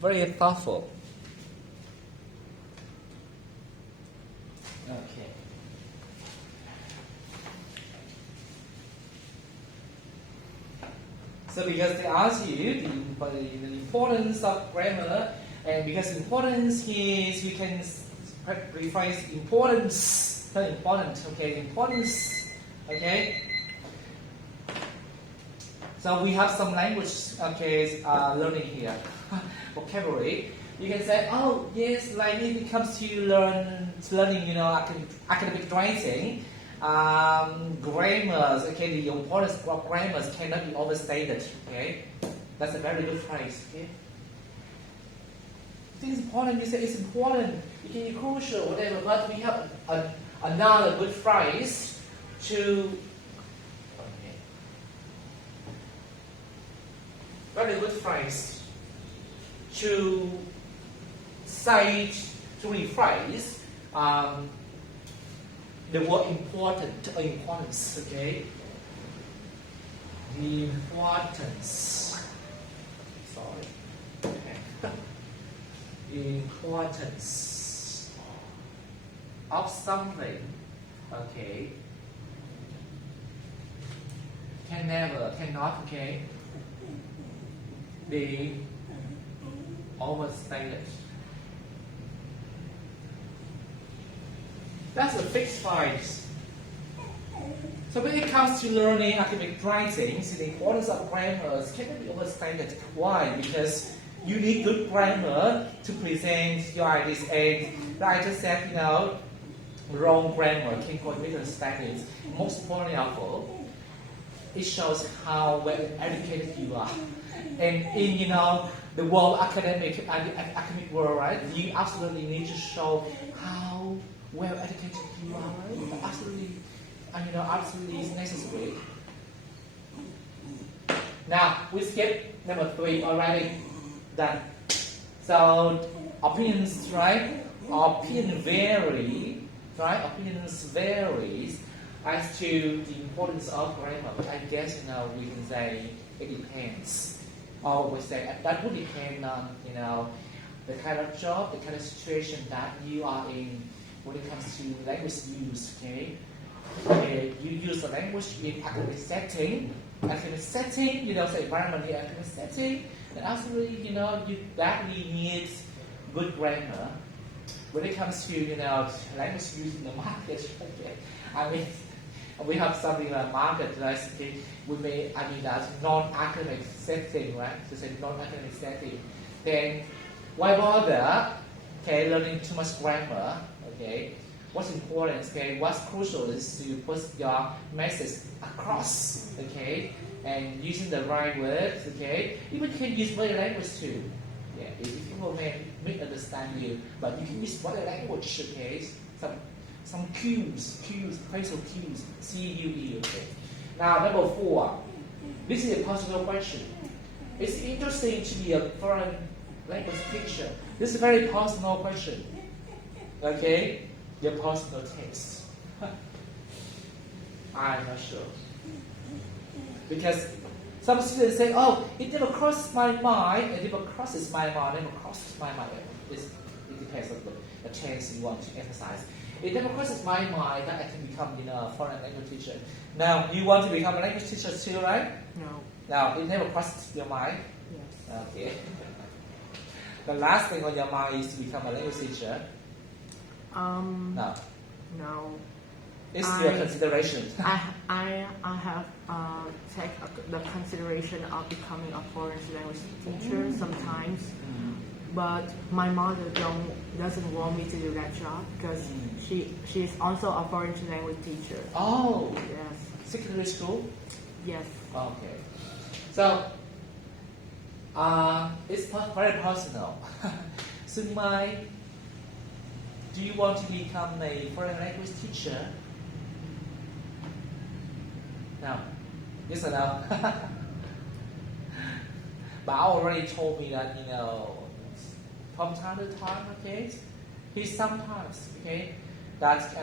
Very thoughtful. Okay. So because they ask you the importance of grammar, and because importance is you can rephrase importance, not important, okay, importance, okay. So we have some language, okay, learning here, vocabulary. You can say, oh yes, like if it comes to learning, you know, academic writing, grammars, okay, the importance of grammars cannot be overstated, okay. That's a very good phrase, okay. It's important. You say it's important, it can be crucial, whatever. But we have another good phrase to. Very good phrase to say, to rephrase the word important or importance, okay? The importance. Sorry. Okay. Importance of something, okay? Cannot, okay? Be overstated. That's a fixed phrase. So when it comes to learning academic writing, the importance of grammars cannot be overstated. Why? Because you need good grammar to present your ideas. And like I just said, you know, wrong grammar can cause misunderstandings. Most importantly of all, it shows how well educated you are. And in, you know, the world academic world, right? You absolutely need to show how well educated you are, right? Absolutely, and you know, absolutely is necessary. Now we skip number 3 already. Done. So opinions, right? Opinion vary, right? Opinions varies as to the importance of grammar. But I guess, you know, we can say it depends. Or we say that would depend on, you know, the kind of job, the kind of situation that you are in when it comes to language use, okay? You use the language in academic setting, you know, the environment in academic setting, and absolutely, you know, you badly need good grammar. When it comes to, you know, language use in the market, okay? I mean, we have something like market, right? That's non-academic setting, right? To say non-academic setting. Then why bother, okay, learning too much grammar, okay? What's important, okay? What's crucial is to put your message across, okay? And using the right words, okay? Even you can use body language too. Yeah, if people may misunderstand you, but you can use body language, okay? Some cues, facial cues, CUE, okay. Now, number 4. This is a personal question. It's interesting to be a foreign language teacher. This is a very personal question. Okay? Your personal taste. I'm not sure. Because some students say, oh, it never crosses my mind, it never crosses my mind, never crosses my mind. It depends on the chance you want to emphasize. It never crosses my mind that I can become, you know, a foreign language teacher. Now, you want to become a language teacher too, right? No. Now, it never crosses your mind? Yes. Okay. The last thing on your mind is to become a language teacher? No. No. It's your consideration. I have take the consideration of becoming a foreign language teacher sometimes, but my mother doesn't want me to do that job because she is also a foreign language teacher. Oh. Yes. Secondary school? Yes. Okay. So, it's very personal. So, do you want to become a foreign language teacher? No. Yes or no? But already told me that, you know, from time to time, okay, he sometimes, okay, that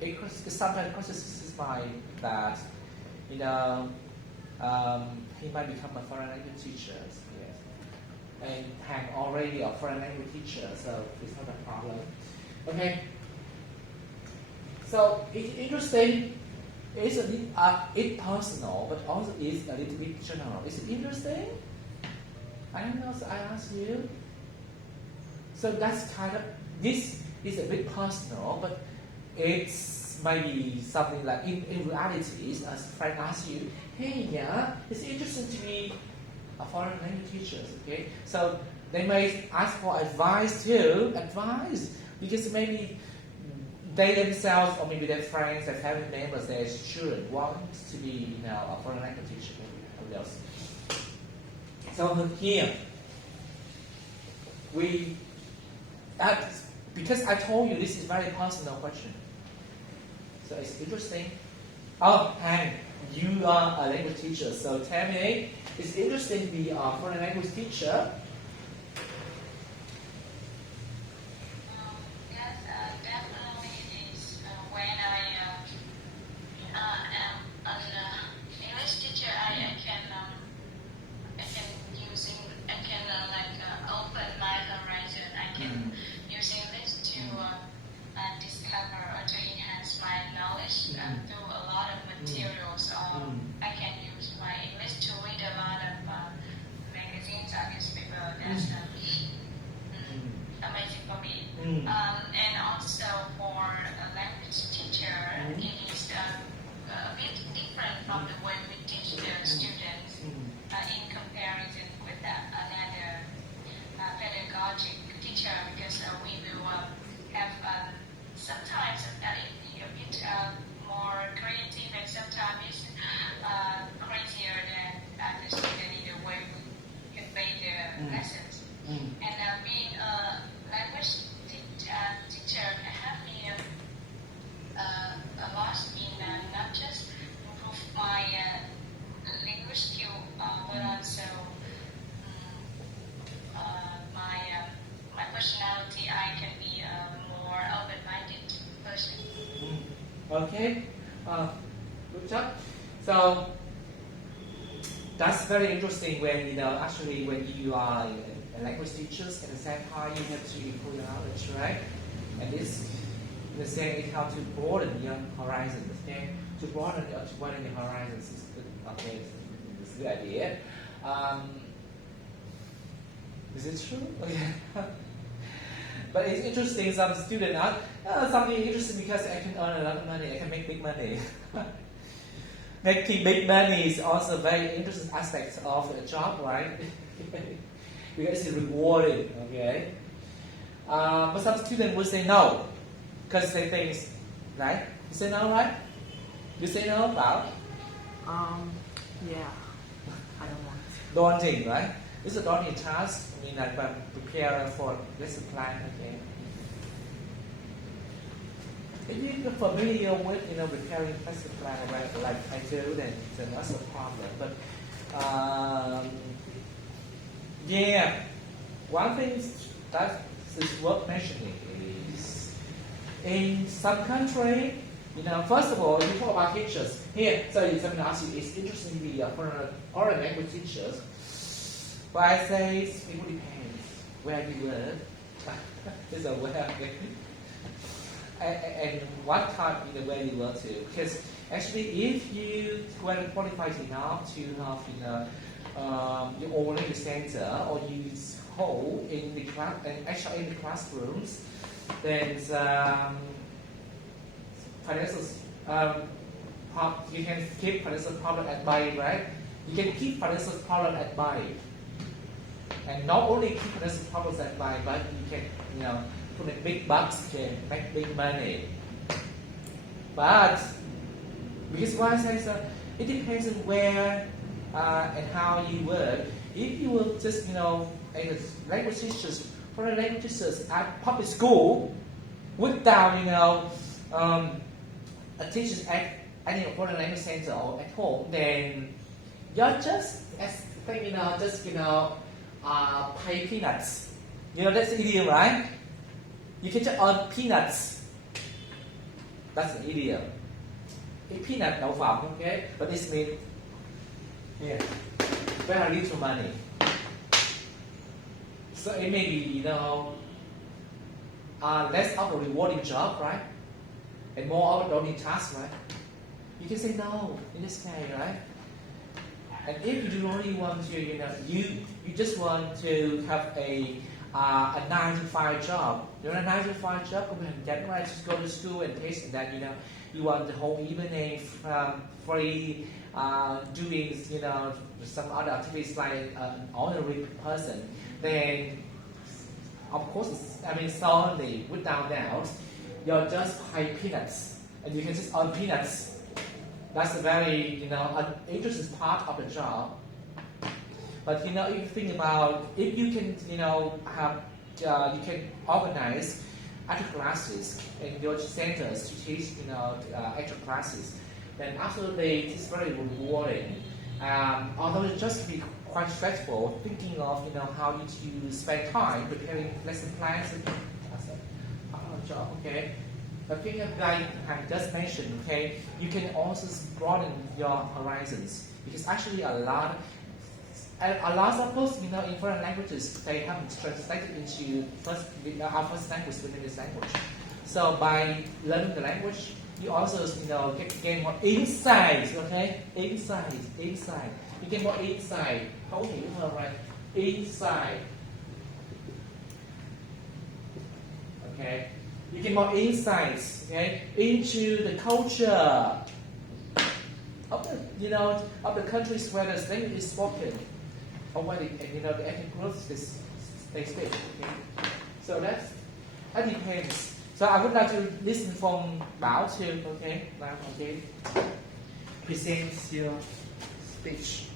it sometimes crosses his mind that, you know, he might become a foreign language teacher, yes. And Hang already a foreign language teacher, so it's not a problem. Okay. So it's interesting. It's it's personal, but also it's a little bit general. Is it interesting? I don't know. So I ask you. So that's kind of, this is a bit personal, but it's maybe something like in reality, as Frank asks you, hey, yeah, it's interesting to be a foreign language teacher, okay? So they may ask for advice too, because maybe they themselves or maybe their friends, their family members, their children want to be, a foreign language teacher, maybe who knows. So here, because I told you this is very personal question. So it's interesting. Oh, and you are a language teacher, so tell me, it's interesting to be a foreign language teacher. Yes, definitely it is. When I am an English teacher, I can open my horizon. I can use English to discover or to enhance my knowledge through a lot of materials. I can use my English to read a lot of magazines or newspapers. That's amazing for me. And also for a language teacher, it is a bit different from the way we teach the students in comparison with another pedagogic teacher, because we will have sometimes a bit more creative, and sometimes it's crazier than the student in the way we convey the lessons. And being a language teacher can help me a lot in not just improve my language skill, but also my personality. I can be a more open-minded person. Okay, good job. So that's very interesting when actually when you are a language teachers, at the same time you have to improve your knowledge, right? And this, the same, it helps to broaden your horizons. Okay, to broaden your horizons is good. Okay, it's a good idea. Is it true? Okay. But it's interesting. Some students are something interesting because I can earn a lot of money. I can make big money. Making big money is also a very interesting aspect of the job, right? Because it's rewarding, okay? But some students will say no, because they think, right? You say no, right? You say no about? Yeah, I don't want to. Daunting, right? It's a daunting task. I mean, like prepare for lesson plan, okay? If you're familiar with, preparing lesson plan like I do, then that's a problem. But yeah, one thing that is worth mentioning is in some country, first of all, you talk about teachers here. So I'm going to ask you, it's interesting to be a foreign language teachers. But I say it will depends where you live. It's a where. And what time where you work to. Because actually, if you were qualified enough to have your own language center or use whole in the class, and actually in the classrooms, then financial you can keep financial problem at bay, right? You can keep financial problem at bay, and not only keep financial problems at bay, but you can put in big bucks, can make big money. But because why I say so, it depends on where and how you work. If you will just as language teachers, foreign language teachers at public school, without a teachers at any foreign language center or at home, then you're just pay peanuts. That's the idiom, right? You can just earn peanuts. That's the idiom. A peanut đậu phộng, okay? But this means very little money. So it may be, less of a rewarding job, right? And more of a daunting task, right? You can say no in this case, right? And if you do only want to, you just want to have a 9 to 5 job. You want a 9 to 5 job, come and get right, just go to school and taste, and then you want the whole evening free doing some other activities like an ordinary person. Then of course, solely without doubt, you're just pay peanuts, and you can just earn peanuts. That's a very interesting part of the job. But if you think about if you can have you can organize extra classes in your centers to teach extra classes, then absolutely it's very rewarding. Although it just be quite stressful thinking of how to spend time preparing lesson plans and that's a part of the job. Okay. But like I just mentioned, okay, you can also broaden your horizons because actually a lot of books, in foreign languages, they have been translated into our first language, Vietnamese language. So by learning the language, you also gain more insight, okay? Insight. You get more insight. Thấu hiểu hơn, right? Insight. Okay. You get more insights, okay, into the culture of the countries where the language is spoken, or where the ethnic groups they speak. Okay? So that depends. So I would like to listen from Bảo too. Okay, now okay, present your speech.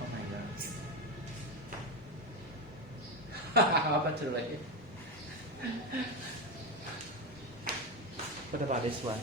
Oh my God. But too late. What about this one?